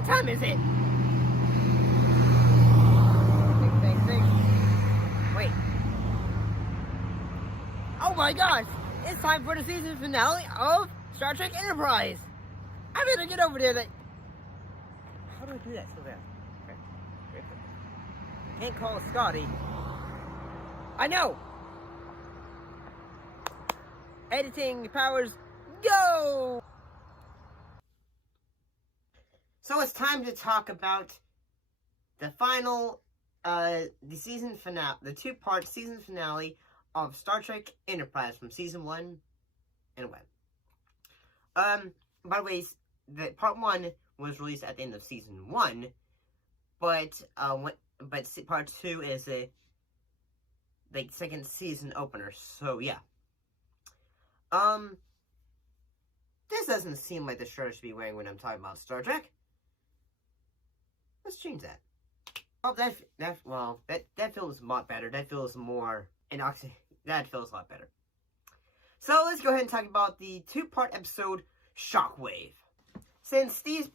What time is it? Think. Wait. Oh my gosh! It's time for the season finale of Star Trek Enterprise! I better get over there. How do I do that so fast? Okay. Can't call Scotty. I know! Editing powers, go! So it's time to talk about the final, the season finale, the two-part season finale of Star Trek Enterprise from season 1 and web. By the way, the part 1 was released at the end of season 1, but part 2 is a second season opener. So yeah. This doesn't seem like the shirt I should be wearing when I'm talking about Star Trek. Let's change that. Oh, that feels a lot better. That feels more that feels a lot better. So let's go ahead and talk about the two-part episode Shockwave. Since the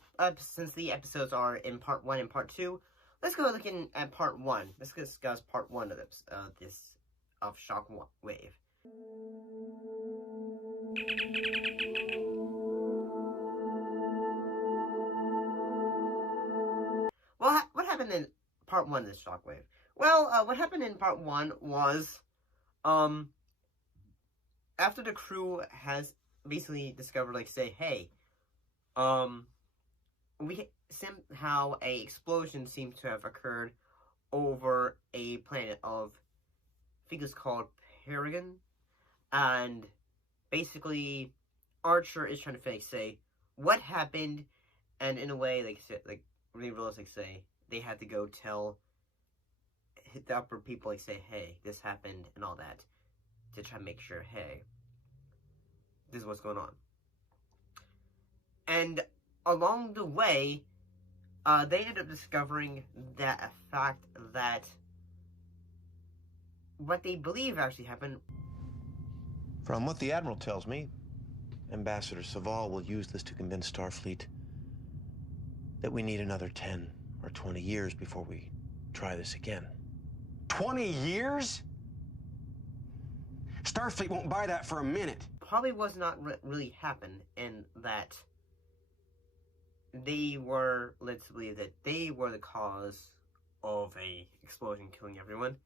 episodes are in part 1 and part 2, let's go looking at part 1. Let's discuss part 1 of of Shockwave. Well, what happened in part 1 of this Shockwave? Well, what happened in part 1 was, after the crew has basically discovered, hey, somehow a explosion seems to have occurred over a planet of, I think it's called Paragon, and basically Archer is trying to say what happened, and in a way, really realistic, they had to go tell the upper people, hey, this happened and all that, to try to make sure, hey, this is what's going on. And along the way, they ended up discovering that fact that what they believe actually happened. From what the Admiral tells me, Ambassador Saval will use this to convince Starfleet that we need another 10 or 20 years before we try this again. 20 years? Starfleet won't buy that for a minute. Probably was not really happen in that they were led to believe that they were the cause of a explosion killing everyone,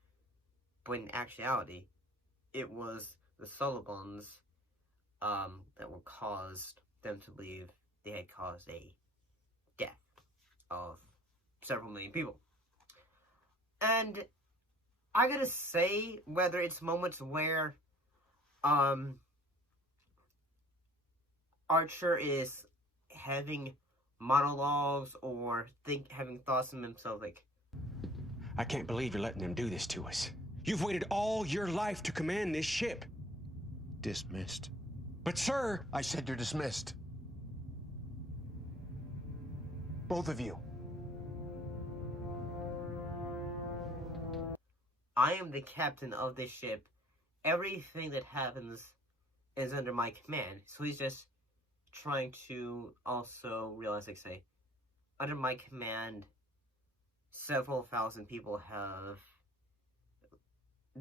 but in actuality, it was the Sullivans that were caused them to believe they had caused a death of several million people. And I gotta say, whether it's moments where Archer is having monologues or having thoughts in himself, I can't believe you're letting them do this to us. You've waited all your life to command this ship. Dismissed. But sir, I said you're dismissed. Both of you. I am the captain of this ship. Everything that happens is under my command. So he's just trying to also realize, under my command, several thousand people have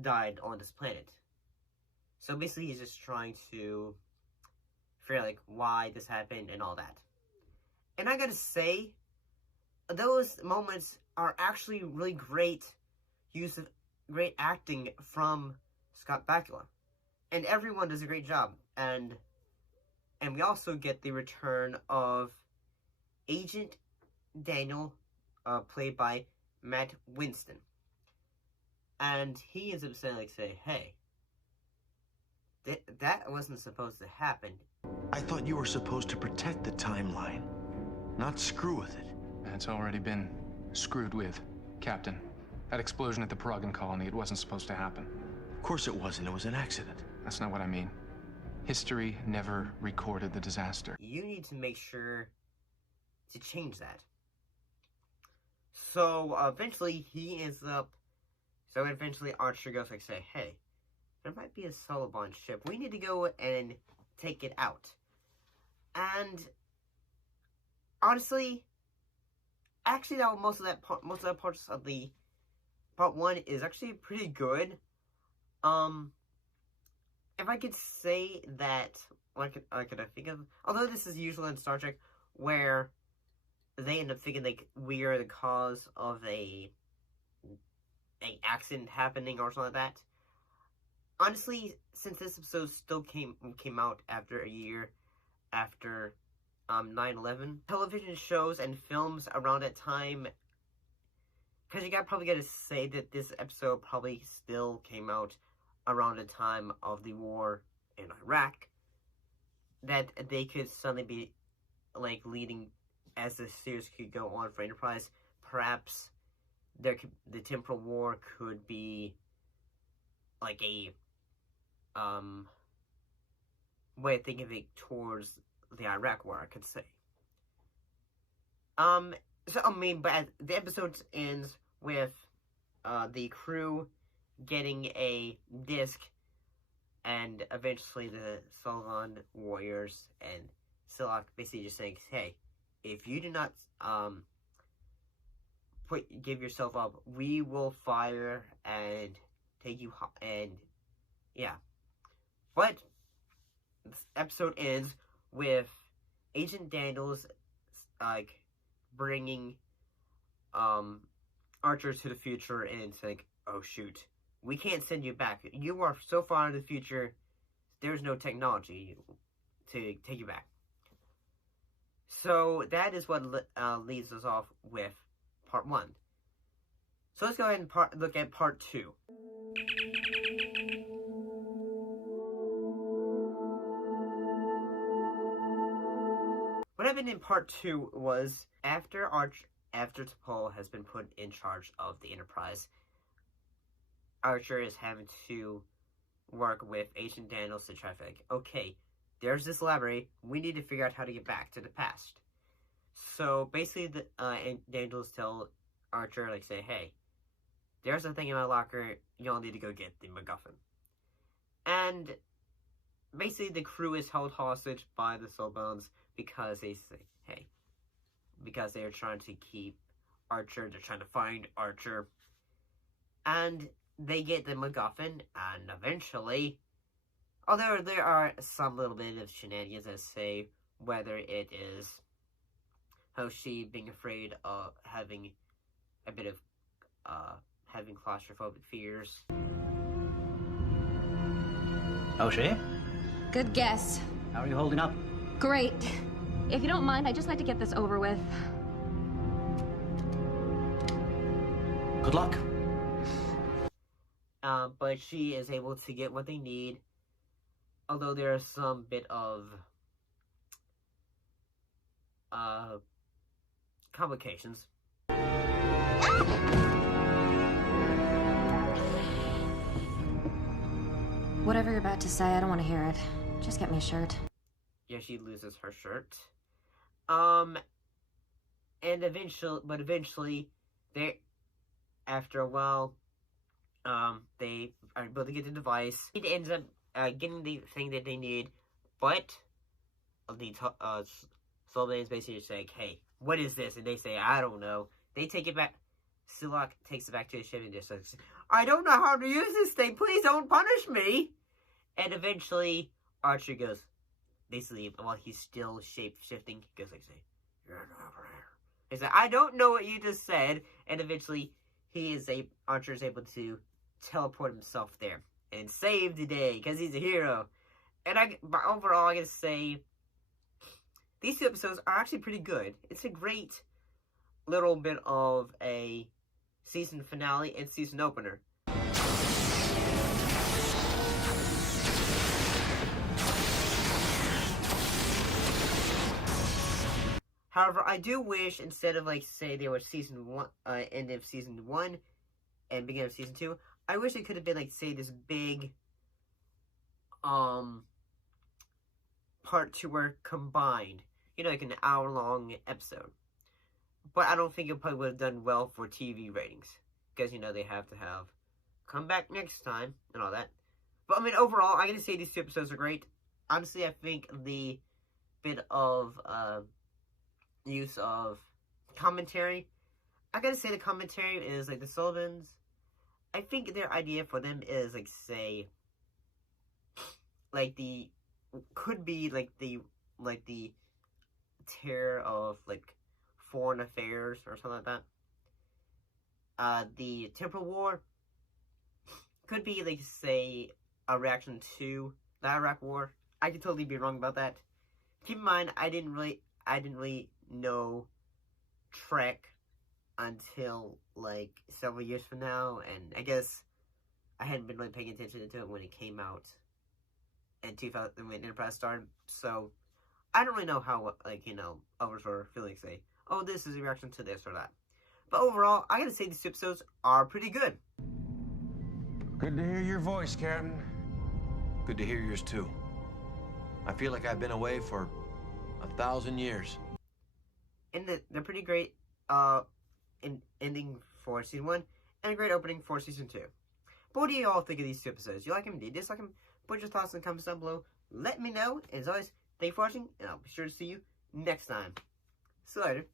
died on this planet. So basically he's just trying to figure out, why this happened and all that. And I gotta say, those moments are actually really great use of great acting from Scott Bakula. And everyone does a great job. And we also get the return of Agent Daniel, played by Matt Winston. And he ends up saying, hey, that wasn't supposed to happen. I thought you were supposed to protect the timeline, not screw with it. It's already been screwed with, Captain. That explosion at the Paragon colony, it wasn't supposed to happen. Of course it wasn't. It was an accident. That's not what I mean. History never recorded the disaster. You need to make sure to change that. So eventually Archer goes hey, there might be a Suliban ship. We need to go and take it out. And honestly, actually, that most of that parts of the part 1 is actually pretty good. If I could say that, I could think of, although this is usually in Star Trek, where they end up thinking like we are the cause of a accident happening or something like that. Honestly, since this episode still came out after a year after 9/11, television shows and films around that time, because you probably got to say that this episode probably still came out around the time of the war in Iraq, that they could suddenly be like leading, as the series could go on for Enterprise. Perhaps the temporal war could be like a way of thinking of it towards the Iraq war, I could say. So I mean, but the episode ends with the crew getting a disc, and eventually the Solon warriors and Silak basically just saying, hey, if you do not give yourself up, we will fire and take you and yeah. But this episode ends with Agent Daniels like bringing Archer to the future, and it's like, oh shoot, we can't send you back. You are so far in the future, there's no technology to take you back. So that is what leads us off with part 1. So let's go ahead and look at part 2. What happened in part 2 was after T'Pol has been put in charge of the Enterprise, Archer is having to work with Agent Daniels to try to like, okay, there's this library, we need to figure out how to get back to the past. So basically, Daniels tell Archer, like, say, hey, there's a thing in my locker, y'all need to go get the MacGuffin. And basically the crew is held hostage by the Soulbones because they say, hey, because they are trying to keep Archer, they're trying to find Archer. And they get the MacGuffin, and eventually, although there are some little bit of shenanigans that say whether it is Hoshi being afraid of having a bit of having claustrophobic fears. Hoshi? Good guess. How are you holding up? Great. If you don't mind, I'd just like to get this over with. Good luck. But she is able to get what they need, although there is some bit of complications. Whatever you're about to say, I don't want to hear it. Just get me a shirt. Yeah, she loses her shirt. And eventually, after a while, they are able to get the device. It ends up getting the thing that they need, but the Soulmanes basically say, hey, what is this? And they say, I don't know. They take it back. Silak takes it back to the ship and just says, I don't know how to use this thing. Please don't punish me. And eventually, Archer goes, basically, while he's still shape-shifting, he goes like, say, you're over here. He's like, I don't know what you just said. And eventually, Archer is able to teleport himself there and save the day because he's a hero. And overall, I gotta say, these two episodes are actually pretty good. It's a great little bit of a season finale and season opener. However, I do wish, instead of, like, say, they were season 1, end of season 1 and beginning of season 2, I wish it could have been, like, say, this big, part 2 were combined. You know, like an hour-long episode. But I don't think it probably would have done well for TV ratings. Because, you know, they have to have come back next time and all that. But, I mean, overall, I gotta say these two episodes are great. Honestly, I think the bit of, use of commentary I gotta say the commentary is like the Sullivans. I think their idea for them is like say, like the could be like the terror of like foreign affairs or something like that. The Temporal War could be like say a reaction to the Iraq War. I could totally be wrong about that. Keep in mind, I didn't really know Trek until like several years from now, and I guess I hadn't been really paying attention to it when it came out in 2000 when Enterprise started. So I don't really know how others were feeling. Say, oh, this is a reaction to this or that. But overall, I gotta say these episodes are pretty good. Good to hear your voice, Captain. Good to hear yours too. I feel like I've been away for 1,000 years. And they're pretty great ending for season 1 and a great opening for season 2. But what do you all think of these 2 episodes? You like them? Do you dislike them? Put your thoughts in the comments down below. Let me know. As always, thank you for watching, and I'll be sure to see you next time. See you later.